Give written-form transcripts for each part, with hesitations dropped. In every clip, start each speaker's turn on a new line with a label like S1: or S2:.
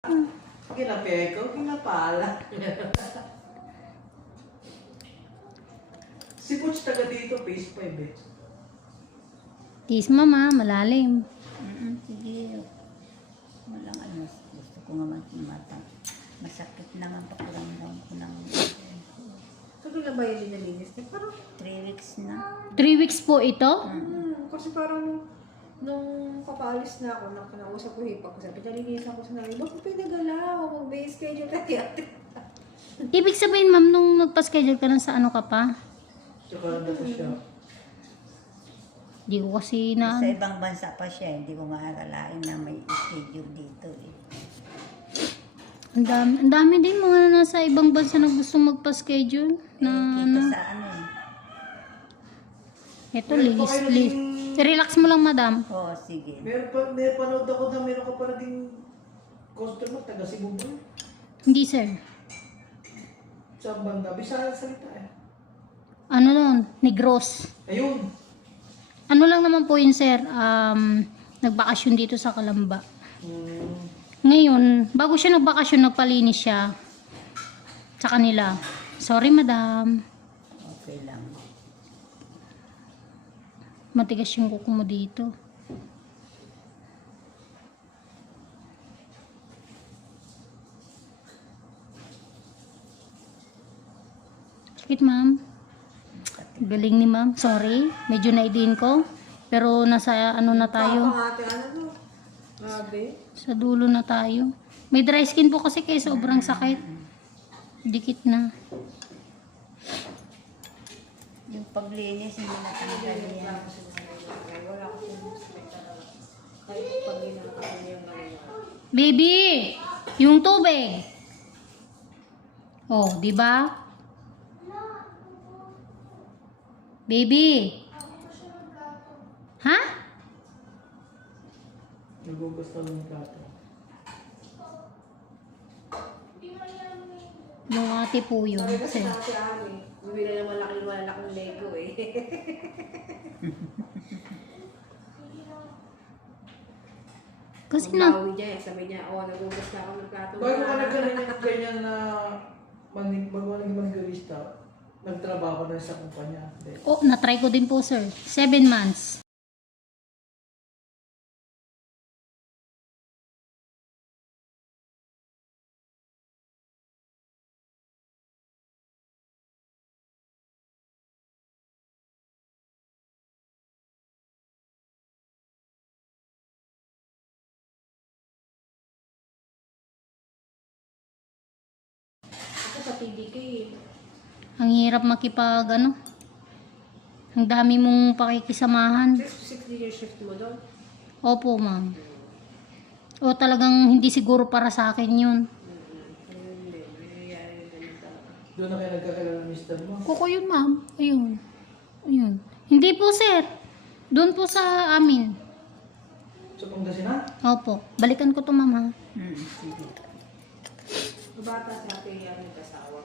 S1: Kinapeko, kinapala. Si Butch taga dito, phase 5 eh.
S2: Tiis mama, malalim.
S3: Sige. Walang ano. Gusto ko nga mata. Masakit naman pakiramdam ko ng...
S4: Tagal na ba yun nilinis niya? Parang,
S3: 3 weeks na.
S2: 3 weeks po ito?
S4: kasi parang nung papaalis na ako, nang kinausap ko hipag ko, sabi, nalinisan ko sa nanay, bakit pinagalaw? Mag-base schedule tayo.
S2: Ibig sabihin ma'am, nung nagpa-schedule ka na sa ano ka pa?
S1: Tsaka nandito siya.
S2: Di ko kasi na...
S3: Sa ibang bansa pa siya. Hindi ko maakalain na may schedule dito eh.
S2: Ang dami din mga nasa ibang bansa na gusto magpa-schedule. Na
S3: Kita
S2: ano.
S3: sa ano eh.
S2: Ito, list. Relax mo lang madam.
S3: Oo, sige.
S1: May panood ako na meron ka pa naging customer, taga Cebu ba?
S2: Hindi sir.
S1: Sa banda, Bisaya salita eh.
S2: Ano nun? Negros.
S1: Ayun.
S2: Ano lang naman po yun sir. Nagbakasyon dito sa Kalamba. Ngayon, bago siya nagbakasyon, nagpalinis siya sa kanila. Sorry madam.
S3: Okay lang.
S2: Matigas yung kuko mo dito. Sakit ma'am. Galing ni ma'am. Sorry. Medyo naidiin ko. Pero nasa ano na tayo.
S4: Kapangate, ano to? Grabe.
S2: Sa dulo na tayo. May dry skin po kasi kaya sobrang sakit. Dikit na.
S3: Yung paglinis, hindi natanggal yan.
S4: Wala ko sinuspe talaga. Kahit pag ginagawa niya yung gano'n.
S2: Baby! Yung tubig! Oh, di ba? Baby! Ha?
S1: Nagugas na ng plato.
S2: Yung ate po yun.
S4: Sabi kasi
S2: Sir.
S4: na si Ami, bumili na malaking Lego eh.
S2: Kasi na,
S4: Magbawi niya eh. Sabi niya, nagugas na ako ng plato.
S1: Bago ka ganyan na bago ka naging manigarista, nagtrabaho na sa kumpanya.
S2: oh, na-try ko din po sir. 7 months.
S4: Ako sa PDK eh.
S2: Ang hirap makipag ano. Ang dami mong pakikisamahan.
S4: 6 year shift mo doon.
S2: Opo ma'am. O talagang hindi siguro para sa akin yun.
S4: Ayun, hindi. Nangyayari yung ganun talaga.
S1: Doon na kayo nagkakilala ng mister mo.
S2: Kuko yun ma'am. Ayun. Ayun. Hindi po sir. Doon po sa amin.
S1: Sa Pangasinan?
S2: Opo. Balikan ko to ma'am ha.
S3: Sige.
S4: Bata sa ating yung kasawa.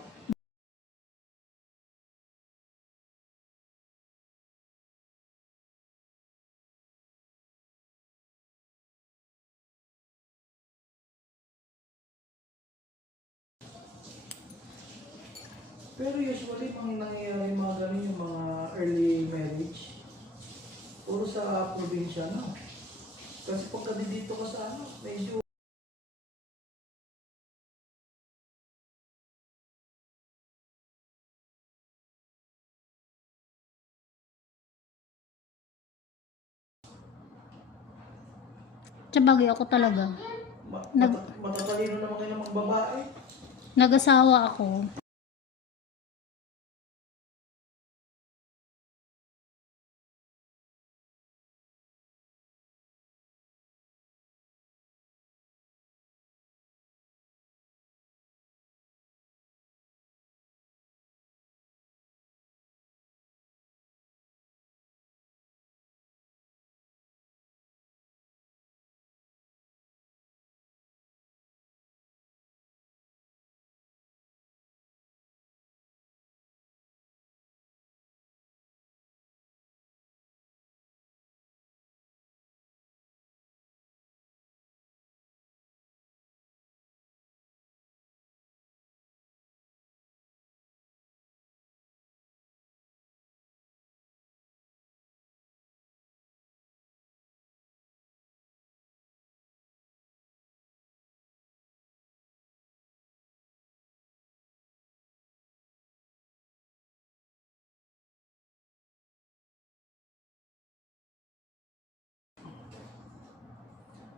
S1: Pero usually, pang nangyayari yung mga ganun, yung mga early marriage, puro sa probinsya na. Kasi pagka dito ka sa ano, medyo
S2: Tsabagay ako talaga.
S1: matatalino naman kayo ng mga babae.
S2: Nag-asawa ako.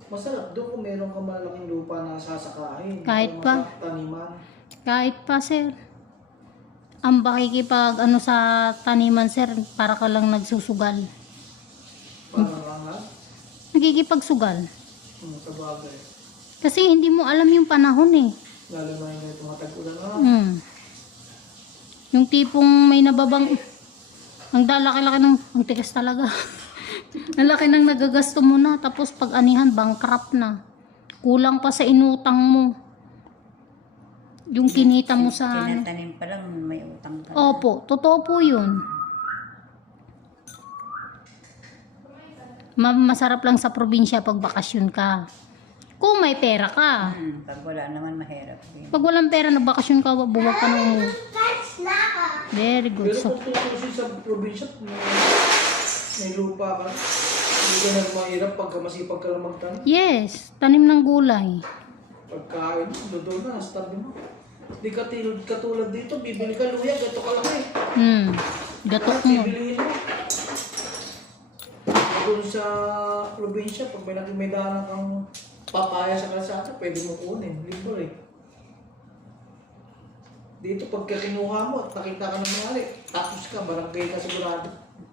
S1: Masarap doon kung meron ka malaking lupa na sasakain.
S2: Kahit
S1: Kung
S2: pa.
S1: taniman.
S2: Kahit pa, sir. Ang pakikipag ano sa taniman, sir, para ka lang nagsusugal.
S1: Parang lang lang.
S2: Nagkikipagsugal.
S1: Sabagay.
S2: Kasi hindi mo alam yung panahon eh.
S1: Lalo na yung tumatag-ulan na.
S2: Yung tipong may nababang... Ang laki-laki ng... Ang tigas talaga. Ang laki ng nagagasto mo na. Tapos pag anihan, bankrupt na. Kulang pa sa inutang mo. Yung kinita mo sa...
S3: Tinatanim pa lang, may utang ka na.
S2: Opo, totoo po yun. Masarap lang sa probinsya pag bakasyon ka. Kung may pera ka.
S3: Pag wala naman, mahirap din.
S2: Pag walang pera, nagbakasyon ka, buwag ka na umuwi. Very good.
S1: Pero
S2: So,
S1: kung tutusin sa probinsya, may lupa ka. Hindi ka na mahirap pagka masipag ka lang magtanim.
S2: yes, tanim ng gulay.
S1: Pagkain, doon na, sa tabi mo. Hindi ka katulad dito, bibili ka luya, gato ka lang eh.
S2: Gatok mo.
S1: Bibilihin mo. Doon sa probinsya, pag may daanan kang papaya sa kalsada, pwede mo kunin. Libre. Dito, pagka kinuha mo at nakita ka ng mali, tapos ka, barangay ka sigurado.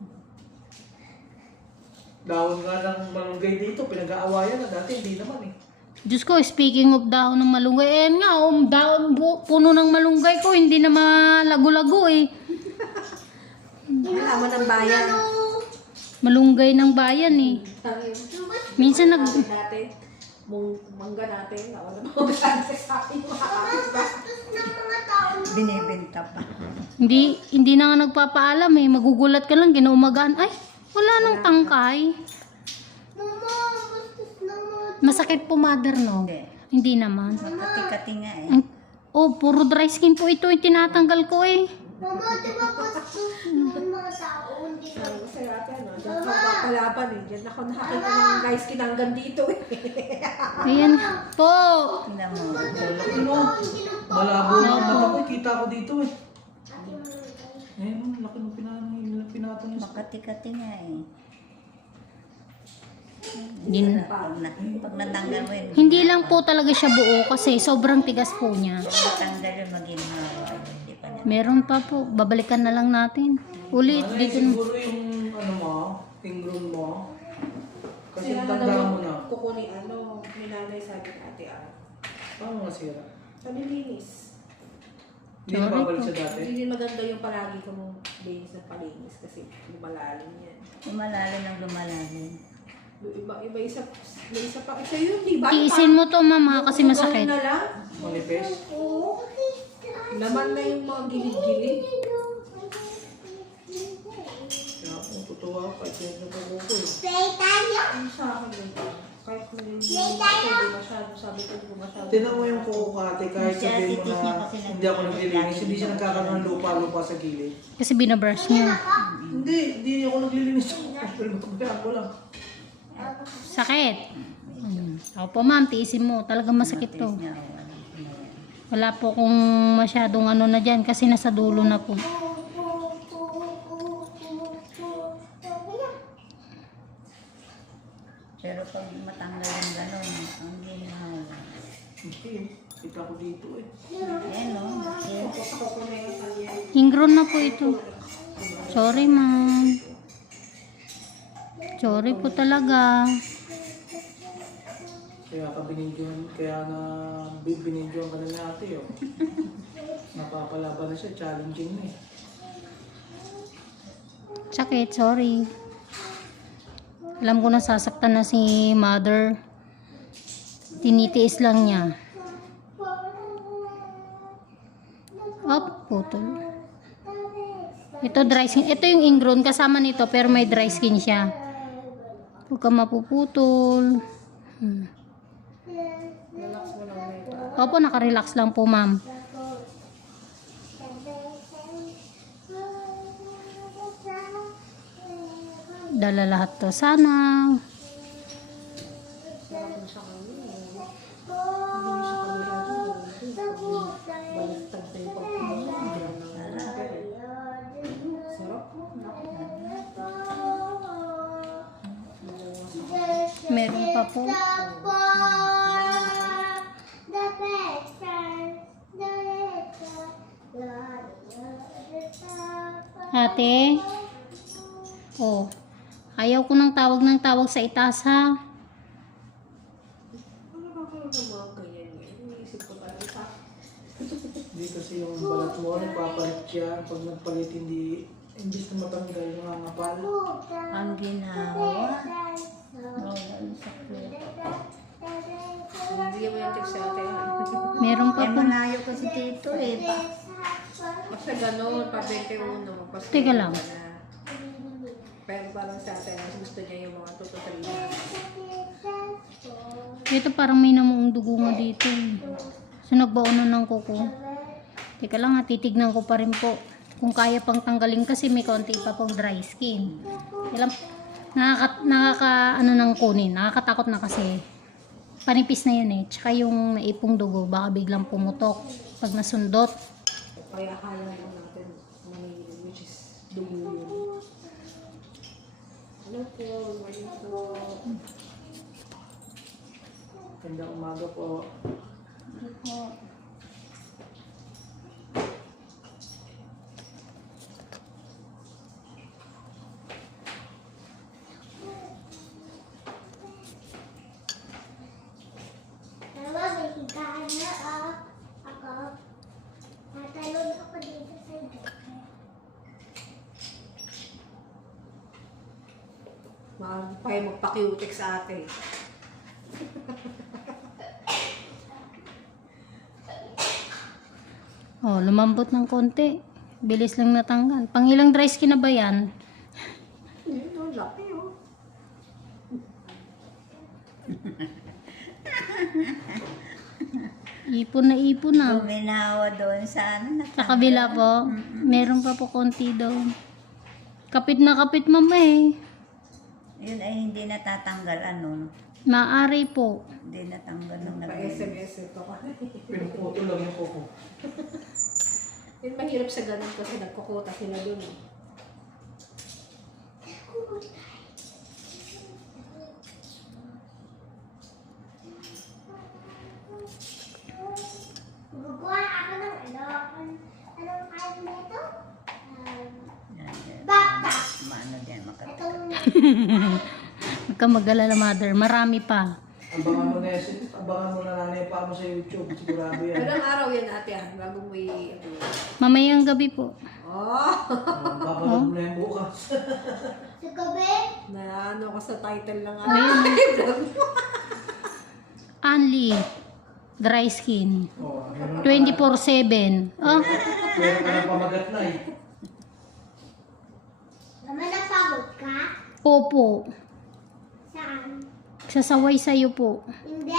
S1: Dahon nga ng malunggay dito, pinag-aawayan na dati, hindi naman eh.
S2: Diyos ko, speaking of dahon ng malunggay, nga, dahon, puno ng malunggay ko, hindi na malago-lago eh.
S4: Halaman ng bayan.
S2: Malunggay ng bayan eh. Minsan
S4: Dati, mangga natin, wala mga dati sa akin,
S3: Binibenta pa.
S2: hindi na nga nagpapaalam eh. Magugulat ka lang, ginaumagaan. Ay, wala nang tangkay. Masakit po, mother, no?
S3: Hindi.
S2: Hindi naman.
S3: Kati-kati nga eh.
S2: Oh, puro dry skin po ito. Yung tinatanggal ko eh.
S4: Sabi ko sa'yo ate, ano, dyan ako papalaban eh. Dyan ako nakakita ng guys kinanggan dito eh.
S2: Ayan po.
S3: Tingnan mo.
S1: Ano? Malabo na ang mata ko, kita ko dito eh. Ayun, laki ng pinatan niya.
S3: Makati-kati nga eh. Pag natanggal mo yun,
S2: Hindi lang po talaga siya buo kasi sobrang tigas po niya.
S3: natanggal yun, maging hawa. Hindi pa niya.
S2: Meron pa po. Babalikan na lang natin. Ulit.
S1: Ano eh,
S2: Dito.
S1: siguro yung ano mo, ingrown mo. Kasi
S4: Kaya
S1: tanda mo na.
S4: kukunin ano, may nanay sabi ni ate
S1: Paano masira?
S4: Panilinis.
S1: Hindi na
S2: Sorry
S1: babalik
S2: po.
S1: sa dati.
S4: Hindi din maganda yung palagi kong linis ng palinis kasi lumalalim yan.
S3: Lumalalim ng lumalalim.
S4: Iba isa pa. Isa yun, di ba?
S2: Tiisin mo to, mama, kasi
S4: Yung
S2: masakit.
S4: na lang,
S1: Manipes.
S4: laman na yung mga gilid-gilid.
S1: Kaya kung tutuwa pa, ito yung nabubuko eh.
S4: Ano sa akin yun? Kahit malilinis ako, di masyado. Sabi ko, di masyado.
S1: Tinan mo yung kuko ate, kahit sabihin mo na hindi ako naglilinis, hindi siya nagkakaroon ng lupa-lupa sa gilid.
S2: Kasi binabrush niya.
S1: Hindi ako naglilinis. Pero magpagpaan ko lang.
S2: Sakit. Opo, ma'am, tiisin mo. Talagang masakit to.
S3: Niya,
S2: Wala po kung masyadong ano na dyan kasi nasa dulo na po.
S3: pero pag matanggal yung gano'n, ang ginawa.
S1: Hindi, kita ko dito eh.
S3: Ayan o.
S2: Ingrown na po ito. Sorry, ma'am. Sorry po talaga.
S1: Kaya ka binidyoan, kaya na binidyoan ka na ni ate oh. Napapalaban na siya, challenging na eh.
S2: Sakit, sorry. Alam ko na sasaktan na si mother. Tinitiis lang niya. Putol. Ito dry skin. Ito yung ingrown kasama nito pero may dry skin siya. Huwag ka mapuputol.
S4: Relax mo lang may pa.
S2: Opo, nakarelax lang po, ma'am. Dala lahat to. Sana.
S4: Sarap na siya kami. Hindi niya siya kami baliktad na yung pagpapagyan ng sarap.
S2: Meron pa po. Ate? Oh. Ayaw ko ng tawag sa itaas ha.
S4: Ano nakakaroon ng mga ganyan eh? Iniisip ko talaga sa
S1: Hindi kasi yung balat mo, nagpapalit siya. Pag nagpalit, hindi, imbis na matanggal, nangangapal.
S3: Ang ginawa. Wala sa kuya.
S4: Hindi mo yung text sa atin.
S2: Meron pa
S3: Eh,
S2: po.
S3: malayo ko si Tito eh.
S4: Basta ganun, pa 21, magpasta
S2: Teka lang.
S4: ka na. Pero parang sa atin, mas gusto niya yung mga tututuloy na.
S2: Ito parang may namuong dugo nga dito. So nagbaunan ng kuko. Teka lang ha, titignan ko pa rin po. Kung kaya pang tanggalin kasi may konti pa pong dry skin. Ilang, ano nang kunin. Nakakatakot na kasi. Panipis na yun eh. Tsaka yung naipong dugo, baka biglang pumutok pag nasundot.
S4: Kaya akala mo natin, which is dugo yun. Hello po, good morning po.
S1: Gandang umaga po.
S3: Hindi po.
S4: Kaya magpa-cutex sa atin.
S2: Oh, lumambot ng konti. Bilis lang natanggal. Pangilang dry skin na ba yan?
S4: Ito, laki oh.
S2: Ipon na.
S3: Guminawa doon sa ano.
S2: Sa kabila po, meron pa po konti doon. Kapit na kapit mama eh.
S3: Yun ay hindi natatanggal ano.
S2: Maari po.
S3: Hindi natanggal ng
S4: Pa-SMS ito.
S1: Pinuputo lang yung kuko.
S4: Yun mahirap sa ganun kasi nagkukuta sila dun eh.
S5: Guguha ako ng anong kain nito?
S3: Backpack. Maano din, makatulog.
S5: Itong
S2: Huwag ka mag-alala mother. Marami pa.
S1: Abangan mo na yan. Abangan mo na nanay pa mo sa YouTube. Sigurado yan.
S4: Ilang araw yan ate ah, bago mo ano.
S2: Mamayang gabi po.
S4: Oh!
S1: Babalik mo na yung bukas.
S5: sa gabi,
S4: Na ano ko sa title ng
S2: Only dry skin.
S1: Oh, meron
S2: 24/7. Oh,
S1: meron ka ng pamagat na eh.
S5: naman napagod ka?
S2: opo.
S5: Saan?
S2: Sasaway sa'yo po.
S5: Hindi!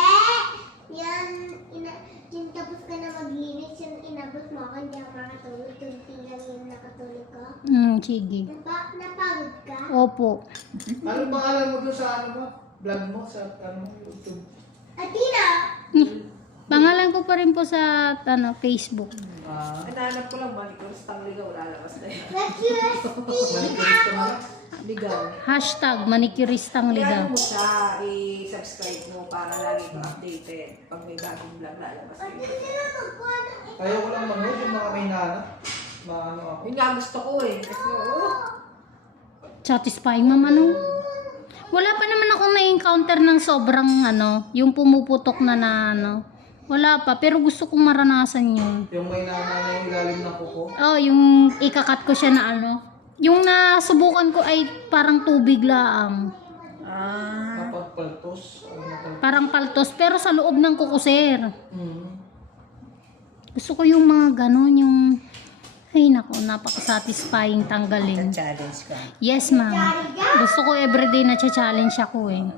S5: Yung tapos ka na maglinis, yung inabot mo ako, hindi ako makatulog. Tunti lang yung nakatulog ko.
S2: Sige.
S5: Napagod ka?
S2: Opo.
S1: Ano pangalan mo doon sa ano mo? Vlog mo sa ano YouTube?
S5: Atina!
S2: Pangalan ko pa rin po sa Facebook.
S4: Hinahanap ko lang manicures tang ligaw, lalabas na yun.
S1: Manicurist ka na.
S4: Ligaw.
S2: Hashtag manicuristang
S4: Kaya
S2: ligaw.
S4: mo siya, i-subscribe mo para lagi ka updated pag may bagong vlog lalabas na yun.
S1: Ayaw ko lang manood yung mga may nanap. Mga ano ako.
S4: Yun nga gusto ko eh. Kasi
S2: Satisfying ma'am ano? Wala pa naman akong na-encounter ng sobrang yung pumuputok na ano. Wala pa, pero gusto kong maranasan yun.
S1: Yung may nana na yung ilalim ng kuko.
S2: Oh, yung ikakat ko siya na Yung nasubukan ko ay parang tubig laang.
S1: Kapag paltos. Ano na paltos?
S2: Parang paltos, pero sa loob ng kukuser.
S1: Mhm.
S2: Gusto ko yung mga ganon, yung... Ay nako, napaka-satisfying tanggalin.
S3: Challenge ka.
S2: Yes ma'am. Gusto ko everyday na challenge ako eh.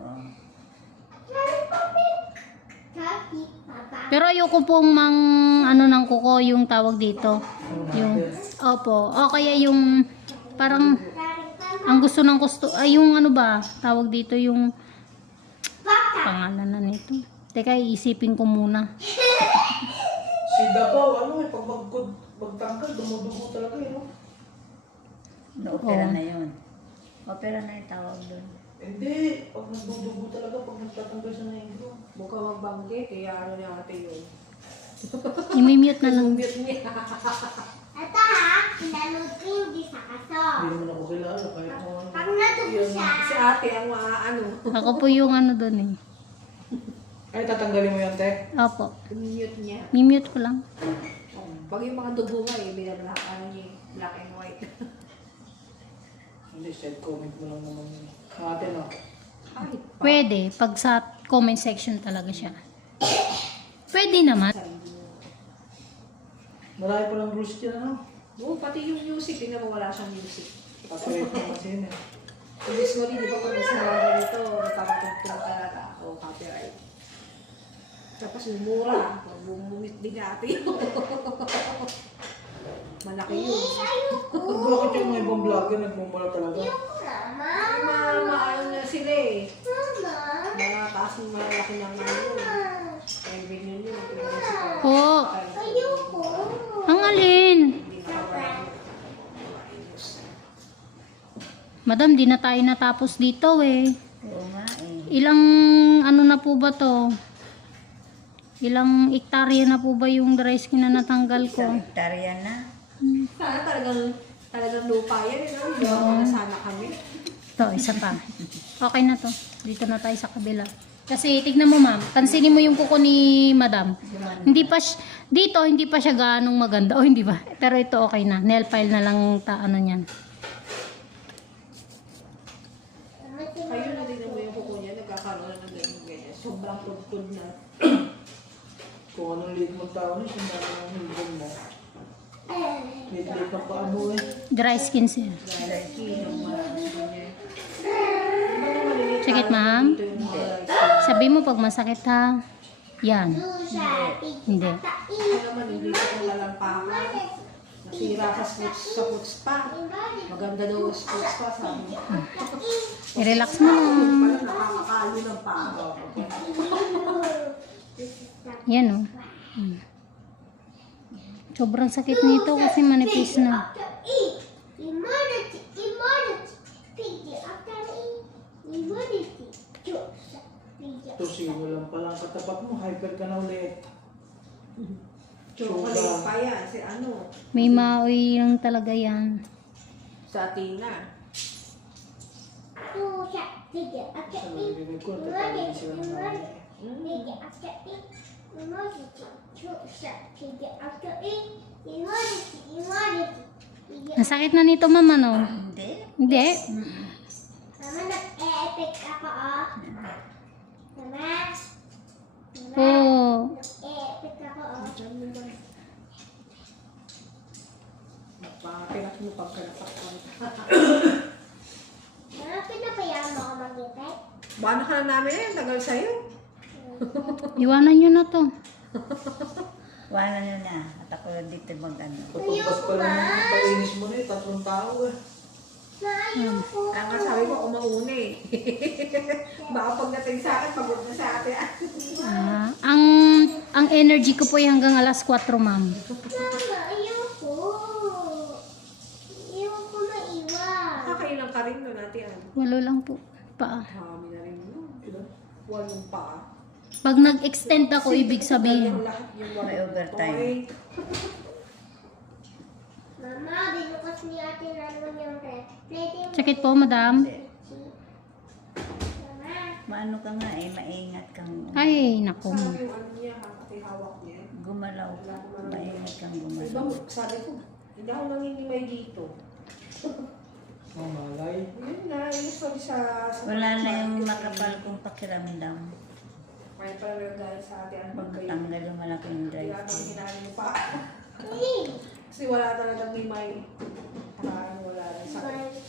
S2: Pero ayoko pong ng kuko yung tawag dito. Yung, opo. O kaya yung parang ang gusto ay yung tawag dito yung pangalan na nito. Teka, iisipin ko muna.
S1: Si Dabaw, pag magtanggal, dumudugo talaga no?
S3: Na-opera na yun. Opera na yung tawag doon.
S1: Hindi, pag nagdudugo talaga, pag nagtatanggal siya ng ingro.
S4: mukhang magbanggit, kaya ano ni ate yun.
S2: I-mute na lang.
S4: Mute niya.
S5: Ito ha, pinanood ko yung di sa kaso.
S1: Hindi naman ako kilala. Kahit mo ano.
S5: Pag natuto siya,
S4: Si ate ang ano,
S2: Ako po yung ano doon eh.
S1: Ay, tatanggalin mo yan, te?
S2: Opo.
S4: mute niya.
S2: Mimute ko lang.
S4: Pag yung mga dugo nga eh, binablack, ano niya, black and white.
S1: Hindi, side comment mo lang naman yun. Sa atin, no?
S4: Kahit pa.
S2: Pwede, pag sa comment section talaga siya. Pwede naman.
S1: Marami pa lang rules dyan, ano?
S4: Oo, pati yung music, tingnan mo wala siyang music.
S1: Copyright mo kasi yun, eh.
S4: Usually, di ba pag may sinawa ganito, nagkakatugtog talaga o copyright. Tapos yung mura, pag bumumit bigati. Malaki yun.
S1: Pag bakit yung mga ibang vlogger nagmumula talaga?
S5: Mama,
S4: Maano na sila eh.
S5: Mama,
S4: Malataas yung malaki ng ano yun. Revenue yun.
S2: Po.
S5: ayoko.
S2: Ang alin? Madam, di na tayo natapos dito eh.
S3: Oo nga eh.
S2: Ilang ano na po ba to? Ilang ektarya na po ba yung dry skin na natanggal ko?
S3: Isang hektarya na.
S4: Sana talagang lupa yan. Hindi ako na sana kami.
S2: Ito, isa pa. Okay na to. Dito na tayo sa kabila. Kasi tignan mo ma'am, pansinin mo yung kuko ni madam. Hindi pa dito hindi pa siya ganong maganda. Oh, hindi ba? Pero ito okay na. Nail file na lang ta ano niyan.
S4: Kayo na din mo yung kuko niya, nagkakaroon na ng ganyan. Sobrang pudpud na.
S1: Kung anong lead mo tao niya, kung anong hibon mo. Lit-lit na paa mo, eh.
S2: Dry skin siya.
S4: Yung ganyan.
S2: Sakit ma'am?
S4: Ito yung mga
S2: Sabi mo pag masakit ha. Yan. Hindi.
S4: Kaya naman, hindi ko kung lalampakan. Nasira sa sports pa. Maganda daw ang sports pa, sabi niya.
S2: I-relax mo lang.
S4: Pala nakakakalo ng paa.
S2: Yan oh. Hmm. Sobrang sakit nito kasi manipis na.
S1: Ito, sino lang palang katapat mo, hyper ka na ulit.
S4: Chocolate pa yan, si ano,
S2: May maoy lang talaga yan.
S4: sa Athena.
S1: Sa narinig ko, tatawagin sila ng nanay.
S2: Ang sakit na nito mama no?
S3: Hindi.
S2: Hindi.
S5: Mama, nag-e-epic ako, oh. Mama,
S2: Oo.
S5: nag-e-epic ako, oh.
S4: Papirat mo pagka napakon.
S5: Mama, pinapayaan mo ako mag-epek?
S4: Bano ka na namin eh, tagal sa'yo.
S2: Iwanan nyo na to.
S3: Wala nyo na. At ako dito mag-ano.
S1: Kapagpas pa lang yung painis mo na eh, 3 tao eh.
S5: Ma, ayoko.
S4: Kaya nga sabi ko, umauna eh. Baka pagdating sa akin, pagod na sa atin.
S2: Ang energy ko po ay hanggang alas 4 ma'am.
S5: Mama, ayoko. Ayoko maiwan.
S4: Kakailang ka rin no natin.
S2: Walo lang po. Paa.
S4: Marami na rin no. Walong pa.
S2: Pag nag-extend ako, ibig sabihin.
S4: Yung lahat yung
S3: May overtime.
S4: toy.
S5: Mama, binukas ni Ate Ranwan yung ref. Plating
S2: Sakit po, madam.
S5: Mama,
S3: Maano ka nga eh. Maingat kang
S2: Ay, naku.
S4: Sabi yung ano niya, pati hawak niya.
S3: gumalaw. Maingat kang
S4: Diba,
S3: gumalaw.
S4: sabi ko, hindi ako nanginimay dito.
S1: Oh, malay.
S4: Yun na, yun sabi sa
S3: Wala na yung makapal kong pakiramdam.
S4: May pala dahil sa atin ang pagkayo.
S3: Tanggal yung malaking dry
S4: Kaya bang
S3: skin.
S4: hinahal mo pa. Kasi wala talagang himay. Wala rin sa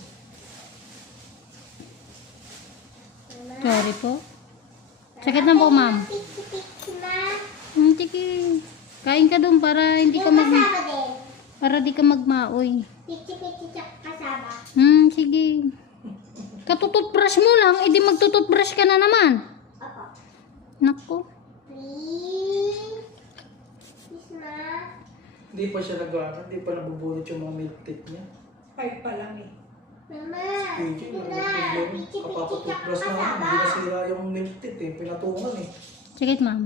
S2: Sorry po. Sakit na po, ma'am.
S5: piki-piki, ma.
S2: Sige. Kain ka dun para hindi ka
S5: Yung
S2: mag...
S5: kasama din.
S2: Para di ka magmaoy.
S5: Piki-piki kasama.
S2: Sige. Katututbrush mo lang, edi magtututbrush ka na naman.
S5: Opo.
S2: Nako.
S5: Please. Please, ma.
S1: Hindi pa siya nag-ano, hindi pa nabubunot yung mga milk teeth niya.
S4: 5 pa lang eh.
S5: Mama,
S1: Speaking,
S5: ito
S1: ano
S5: na.
S1: problema?
S5: Piki-piki
S1: Kapapatutbrush na nga,
S5: kasama.
S1: hindi nasira yung milk teeth eh, pinatungan eh.
S2: Sakit, ma'am.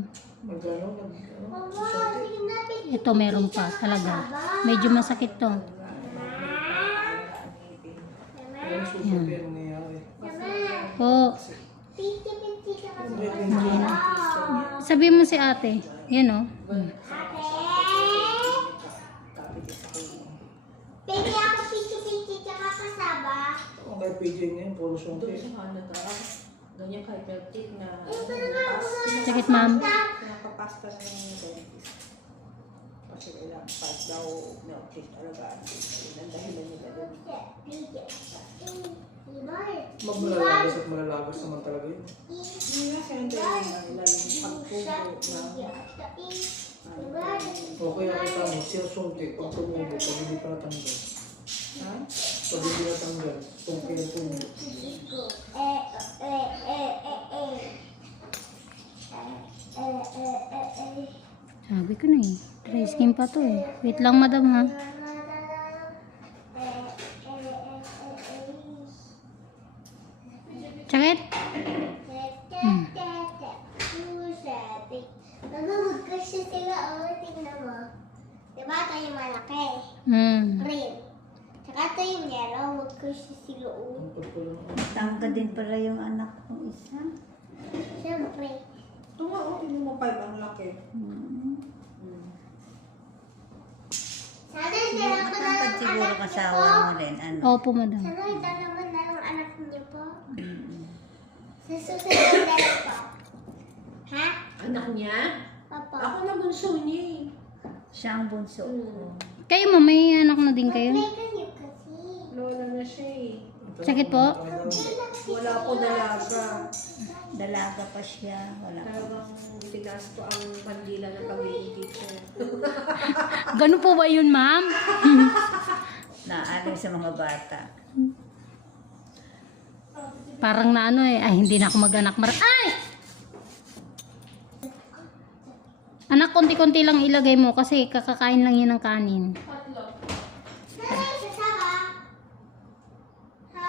S5: Mama, sige na, piki-piki
S2: Ito meron pa talaga.
S5: kasama.
S2: Medyo masakit to.
S5: Mama,
S1: yung susunod yan nangyayari.
S2: Po.
S5: Pinti-pinti ka kasi.
S2: Sabi mo si ate. Yan o.
S5: Ate! Pwede ako pinti-pinti tsaka kasaba.
S1: Ang kay PJ ngayon, puro
S4: Doon
S1: sungkit.
S4: sa Canada, ganyan kay Peltic na
S2: Sakit, ma'am.
S4: nakapasta ng dentist. Kasi kailangan pas daw milk tea talaga. Yun ang dahilan nila doon.
S1: Maglalagas at malalagas naman talaga yun.
S4: Yun nga siya ang dahilan nila yung pagpupo na
S1: O kaya kita mo, siya sungkit, pag tumubo, pag hindi pa natanggal. Pag hindi natanggal, sungkit ang tumubo.
S2: Sabi ko na eh. Dry skin pa to eh. Wait lang madam ha. Sakit?
S5: Nagmamagkas siya sila, tingnan mo. Diba ito yung malaki? Green. Tsaka ito yung yellow, magkas siya sila,
S1: Ang pagkulang.
S3: Tangka din pala yung anak kong isa.
S5: Siyempre.
S4: ito nga, tingnan mo 5 ang laki.
S5: Sana dala ko na
S3: Matangkad
S5: lang
S3: siguro
S5: anak niyo
S3: kasawa
S5: po.
S3: mo rin. Ano?
S2: Opo madam.
S5: Sana dala mo na lang anak niyo po. Sa susunod na lang po. Ha?
S4: Anak niya?
S5: Papa.
S4: Ako na bunso niya eh.
S3: Siya ang bunso ko.
S2: Kayo mo, may anak na din kayo?
S5: Play kayo kasi.
S4: Lola na siya eh.
S2: Sakit po?
S4: Wala po dalaga.
S3: Dalaga pa siya. Wala pa.
S4: Talagang tinaas ko ang pandila ng pagiging teacher.
S2: Ganun po ba yun ma'am?
S3: Naalim sa mga bata.
S2: Parang na ano eh. Ay, hindi na ako mag-anak. Ay! Anak, konti-konti lang ilagay mo kasi kakakain lang yan ng kanin.
S5: Nanay, sasama. Ha?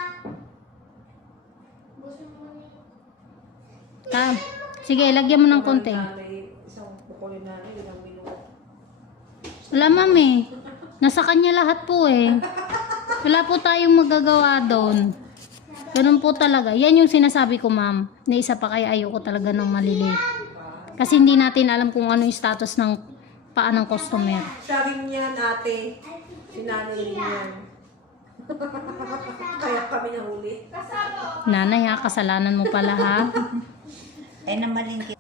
S5: Gusto mo na
S2: Sige, lagyan mo ng konti.
S4: Nanay, isang buko ni nanay, ilang minuto.
S2: Wala ma'am eh. Nasa kanya lahat po eh. Wala po tayong magagawa doon. Ganun po talaga. Yan yung sinasabi ko ma'am. Na isa pa kaya ayoko talaga ng maliliit. Kasi hindi natin alam kung ano yung status ng paa ng customer.
S4: Siya rin yan, ate. Si nanay rin yan. Kaya kami nahuli.
S2: Nanay ha, kasalanan mo pala ha.
S3: Ay, namalingkit.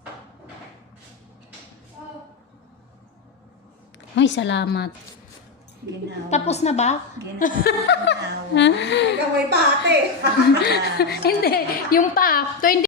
S2: Ay, salamat.
S3: Ginawa.
S2: Tapos na ba?
S3: Ginawa.
S4: Ikaw may pate.
S2: Hindi. Yung paa, 20